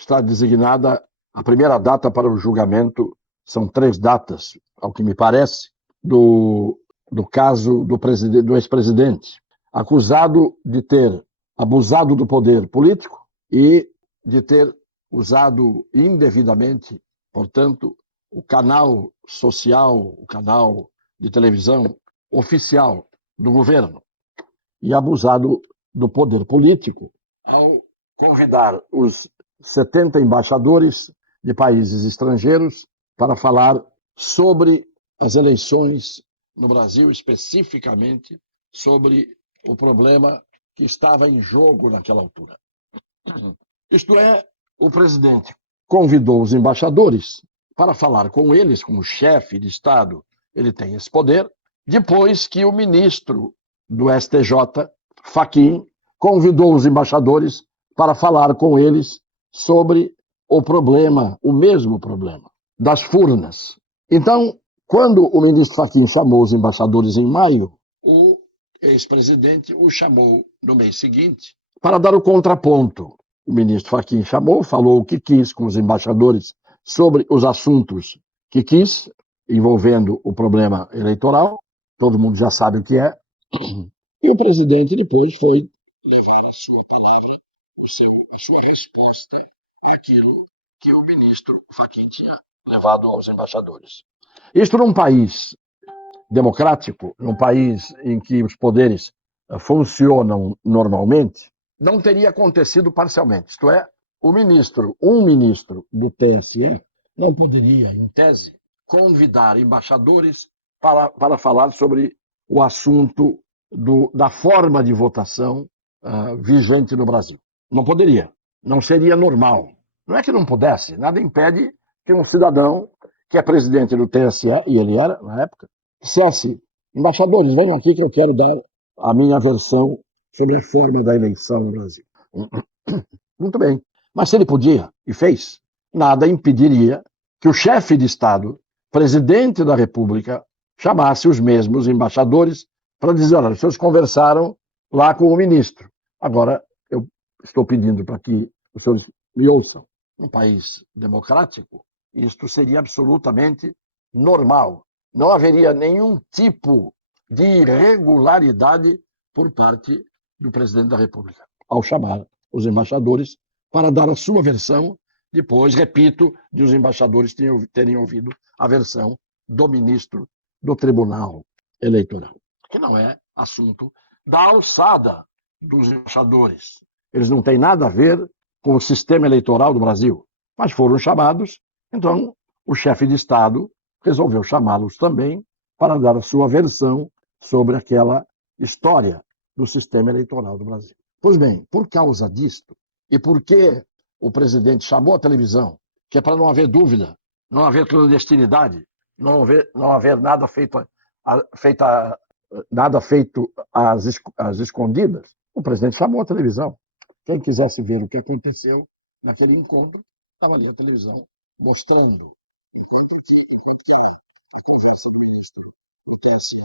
está designada a primeira data para o julgamento, são 3 datas, ao que me parece, do caso do ex-presidente, acusado de ter abusado do poder político e de ter usado indevidamente, portanto, o canal social, o canal de televisão oficial do governo, e abusado do poder político ao convidar os 70 embaixadores de países estrangeiros para falar sobre as eleições no Brasil, especificamente sobre o problema que estava em jogo naquela altura. Isto é, o presidente convidou os embaixadores para falar com eles, como chefe de Estado, ele tem esse poder, depois que o ministro do STJ, Fachin, convidou os embaixadores para falar com eles sobre o problema, o mesmo problema, das furnas. Então, quando o ministro Fachin chamou os embaixadores em maio, o ex-presidente o chamou no mês seguinte para dar o contraponto. O ministro Fachin chamou, falou o que quis com os embaixadores sobre os assuntos que quis, envolvendo o problema eleitoral, todo mundo já sabe o que é, e o presidente depois foi levar a sua palavra, a sua resposta àquilo que o ministro Fachin tinha levado aos embaixadores. Isto num país democrático, num país em que os poderes funcionam normalmente, não teria acontecido parcialmente. Isto é, um ministro do TSE não poderia, em tese, convidar embaixadores para falar sobre o assunto da forma de votação vigente no Brasil. Não poderia. Não seria normal. Não é que não pudesse, nada impede que um cidadão que é presidente do TSE, e ele era, na época, dissesse: embaixadores, venham aqui que eu quero dar a minha versão sobre a forma da eleição no Brasil. Muito bem. Mas se ele podia e fez, nada impediria que o chefe de Estado, presidente da República, chamasse os mesmos embaixadores para dizer: olha, vocês conversaram lá com o ministro. Agora, eu estou pedindo para que os senhores me ouçam. Num país democrático, isto seria absolutamente normal. Não haveria nenhum tipo de irregularidade por parte do presidente da República, ao chamar os embaixadores para dar a sua versão, depois, repito, de os embaixadores terem ouvido a versão do ministro do Tribunal Eleitoral, que não é assunto da alçada dos embaixadores. Eles não têm nada a ver com o sistema eleitoral do Brasil, mas foram chamados, então o chefe de Estado resolveu chamá-los também para dar a sua versão sobre aquela história do sistema eleitoral do Brasil. Pois bem, por causa disto, e porque o presidente chamou a televisão, que é para não haver dúvida, não haver clandestinidade, não haver nada feito às escondidas, o presidente chamou a televisão. Quem quisesse ver o que aconteceu naquele encontro, estava ali a televisão mostrando, enquanto era a conversa do ministro do TSE,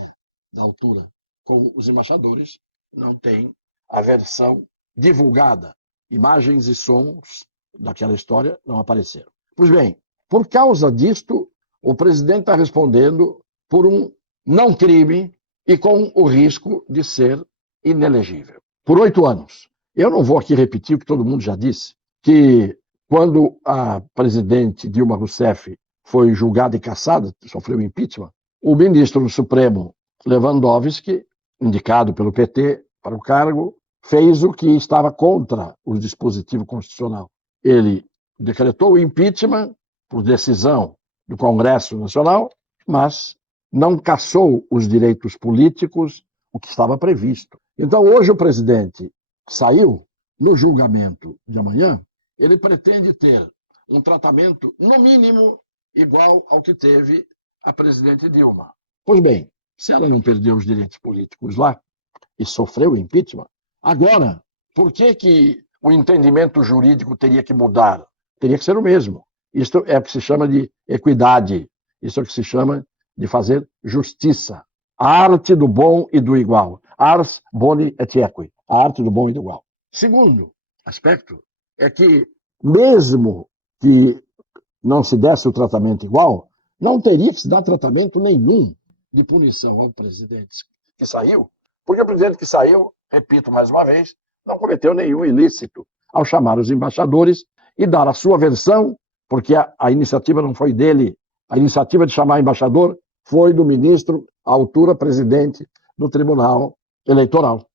da altura, com os embaixadores, não tem a versão divulgada. Imagens e sons daquela história não apareceram. Pois bem, por causa disto, o presidente está respondendo por um não crime e com o risco de ser inelegível. Por 8 anos. Eu não vou aqui repetir o que todo mundo já disse, que quando a presidente Dilma Rousseff foi julgada e cassada, sofreu impeachment, o ministro do Supremo, Lewandowski, indicado pelo PT para o cargo, fez o que estava contra o dispositivo constitucional. Ele decretou o impeachment por decisão do Congresso Nacional, mas não cassou os direitos políticos, o que estava previsto. Então, hoje o presidente saiu, no julgamento de amanhã, ele pretende ter um tratamento, no mínimo, igual ao que teve a presidente Dilma. Pois bem, se ela não perdeu os direitos políticos lá e sofreu impeachment, agora, por que o entendimento jurídico teria que mudar? Teria que ser o mesmo. Isto é o que se chama de equidade. Isso é o que se chama de fazer justiça. A arte do bom e do igual. Ars boni et equi. A arte do bom e do igual. Segundo aspecto é que mesmo que não se desse o tratamento igual, não teria que se dar tratamento nenhum de punição ao presidente que saiu, porque o presidente que saiu, repito mais uma vez, não cometeu nenhum ilícito ao chamar os embaixadores e dar a sua versão, porque a iniciativa não foi dele, a iniciativa de chamar embaixador foi do ministro, à altura presidente do Tribunal Eleitoral.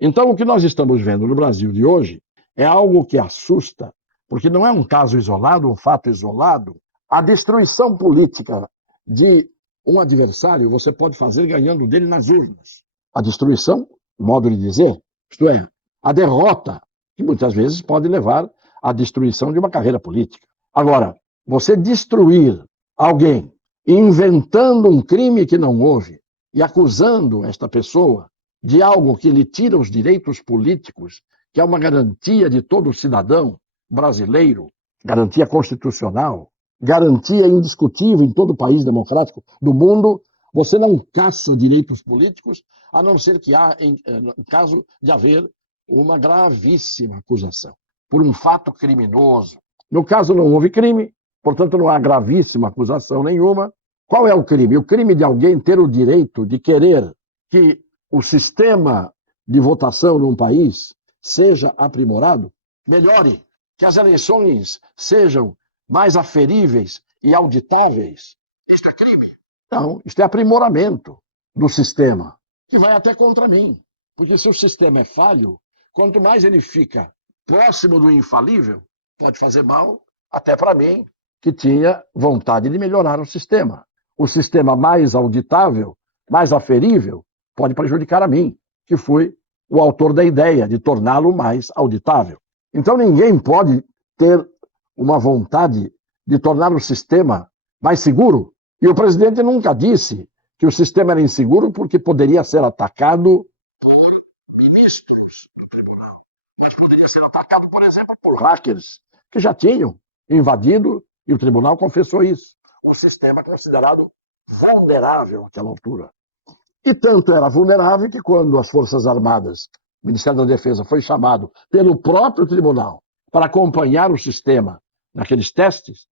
Então, o que nós estamos vendo no Brasil de hoje é algo que assusta, porque não é um caso isolado, um fato isolado. A destruição política de um adversário você pode fazer ganhando dele nas urnas. A destruição, modo de dizer, isto é, a derrota, que muitas vezes pode levar à destruição de uma carreira política. Agora, você destruir alguém inventando um crime que não houve e acusando esta pessoa de algo que lhe tira os direitos políticos, que é uma garantia de todo cidadão brasileiro, garantia constitucional, garantia indiscutível em todo país democrático do mundo, você não caça direitos políticos, a não ser que há, em caso de haver uma gravíssima acusação por um fato criminoso. No caso, não houve crime, portanto, não há gravíssima acusação nenhuma. Qual é o crime? O crime de alguém ter o direito de querer que o sistema de votação num país seja aprimorado, melhore, que as eleições sejam mais aferíveis e auditáveis. Isto é crime? Não, isto é aprimoramento do sistema, que vai até contra mim. Porque se o sistema é falho, quanto mais ele fica próximo do infalível, pode fazer mal até para mim, que tinha vontade de melhorar o sistema. O sistema mais auditável, mais aferível, pode prejudicar a mim, que fui o autor da ideia de torná-lo mais auditável. Então ninguém pode ter uma vontade de tornar o sistema mais seguro. E o presidente nunca disse que o sistema era inseguro porque poderia ser atacado por ministros do tribunal. Mas poderia ser atacado, por exemplo, por hackers que já tinham invadido, e o tribunal confessou isso. Um sistema considerado vulnerável àquela altura. E tanto era vulnerável que quando as Forças Armadas, o Ministério da Defesa, foi chamado pelo próprio tribunal para acompanhar o sistema naqueles testes,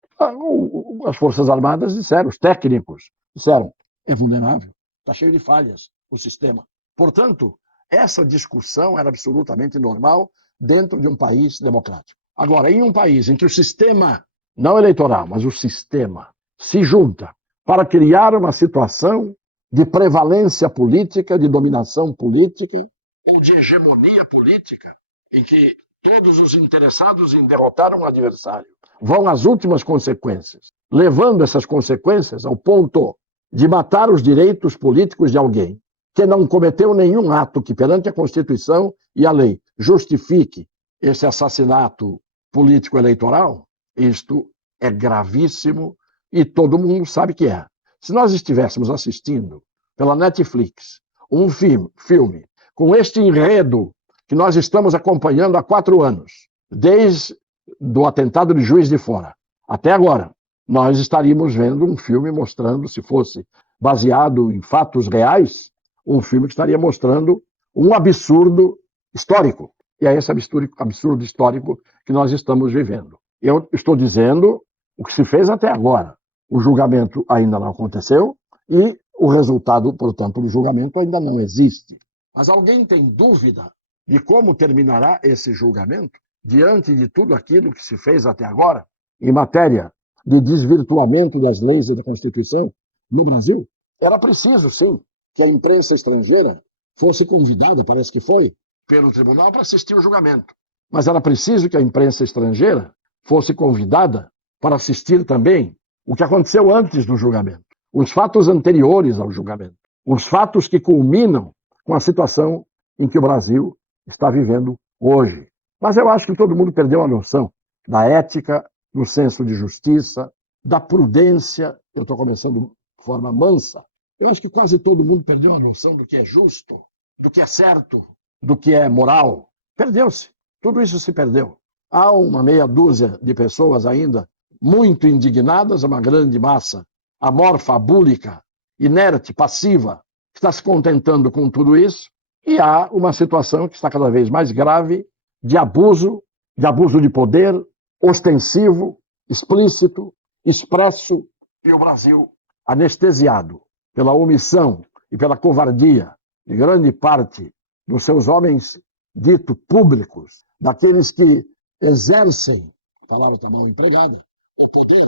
as Forças Armadas disseram, os técnicos disseram, é vulnerável, está cheio de falhas o sistema. Portanto, essa discussão era absolutamente normal dentro de um país democrático. Agora, em um país em que o sistema, não eleitoral, mas o sistema, se junta para criar uma situação de prevalência política, de dominação política, ou de hegemonia política, em que todos os interessados em derrotar um adversário vão às últimas consequências, levando essas consequências ao ponto de matar os direitos políticos de alguém que não cometeu nenhum ato que, perante a Constituição e a lei, justifique esse assassinato político eleitoral, isto é gravíssimo e todo mundo sabe que é. Se nós estivéssemos assistindo pela Netflix um filme com este enredo que nós estamos acompanhando há 4 anos, desde o atentado de Juiz de Fora até agora, nós estaríamos vendo um filme mostrando, se fosse baseado em fatos reais, um filme que estaria mostrando um absurdo histórico. E é esse absurdo histórico que nós estamos vivendo. Eu estou dizendo o que se fez até agora. O julgamento ainda não aconteceu e o resultado, portanto, do julgamento ainda não existe. Mas alguém tem dúvida de como terminará esse julgamento diante de tudo aquilo que se fez até agora em matéria de desvirtuamento das leis e da Constituição no Brasil? Era preciso, sim, que a imprensa estrangeira fosse convidada, parece que foi, pelo tribunal para assistir o julgamento. Mas era preciso que a imprensa estrangeira fosse convidada para assistir também o que aconteceu antes do julgamento, os fatos anteriores ao julgamento, os fatos que culminam com a situação em que o Brasil está vivendo hoje. Mas eu acho que todo mundo perdeu a noção da ética, do senso de justiça, da prudência. Eu estou começando de forma mansa. Eu acho que quase todo mundo perdeu a noção do que é justo, do que é certo, do que é moral. Perdeu-se. Tudo isso se perdeu. Há uma meia dúzia de pessoas ainda muito indignadas, uma grande massa amorfa, búlica, inerte, passiva, que está se contentando com tudo isso, e há uma situação que está cada vez mais grave de abuso de poder, ostensivo, explícito, expresso, e o Brasil, anestesiado pela omissão e pela covardia de grande parte dos seus homens dito públicos, daqueles que exercem, a palavra está mal empregada, o poder,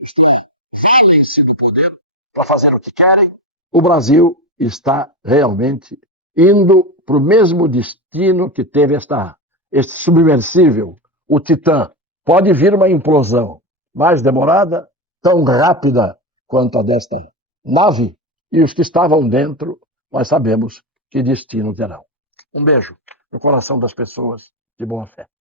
isto é, valem-se do poder para fazer o que querem, o Brasil está realmente indo para o mesmo destino que teve este submersível, o Titã. Pode vir uma implosão mais demorada, tão rápida quanto a desta nave, e os que estavam dentro, nós sabemos que destino terão. Um beijo no coração das pessoas de boa fé.